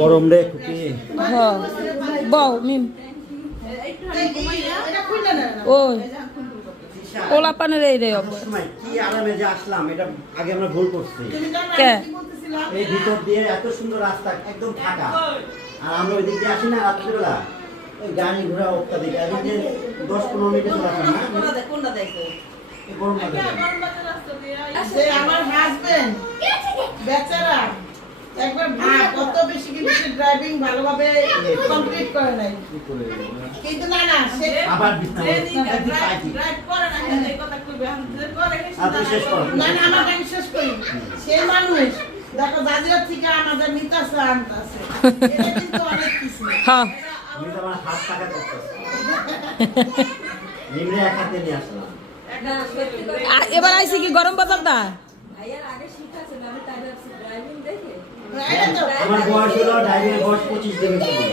গরম রে খুকি হ্যাঁ বাও মিম ওই পোলা পানের এই রে সময় কি আরামে যে আসলাম এটা আগে আমরা ভুল করছি কে এই ভিতর দিয়ে এত সুন্দর রাস্তা একদম ফাঁকা আর আমরা ওই দিক দিয়ে আসি না রাত্রিবেলা ওই গাড়ি ঘোড়া অত্যাধিক এদিক দিয়ে 10-15 মিনিটে চলে আসলাম না কোনটা দেখো এই গরম লাগে যে আমার হাজবেন্ড বেচারা একবার ভাব কত বেশি কিন্তু সে ড্রাইভিং ভালোভাবে কমপ্লিট করে নাই কিন্তু না না সে আবার বিছানা ড্রাইভ করে না এই কথা কইবে আমি করে আপনি শেষ করুন না না আমার আমি শেষ করি সেই মানুষ দেখো জাজিরা থেকে আমাদের নিতাছে আনতাছে এটা কিন্তু অনেক কিছু হ্যাঁ আমি তো আমার হাত টাকা করতেছি নিমরে এক হাতে নিয়ে আসলাম এবার আইছি কি গরম বাজার দা আমার বয়স হলো ড্রাইভিং বয়স 25 দেবে ছিল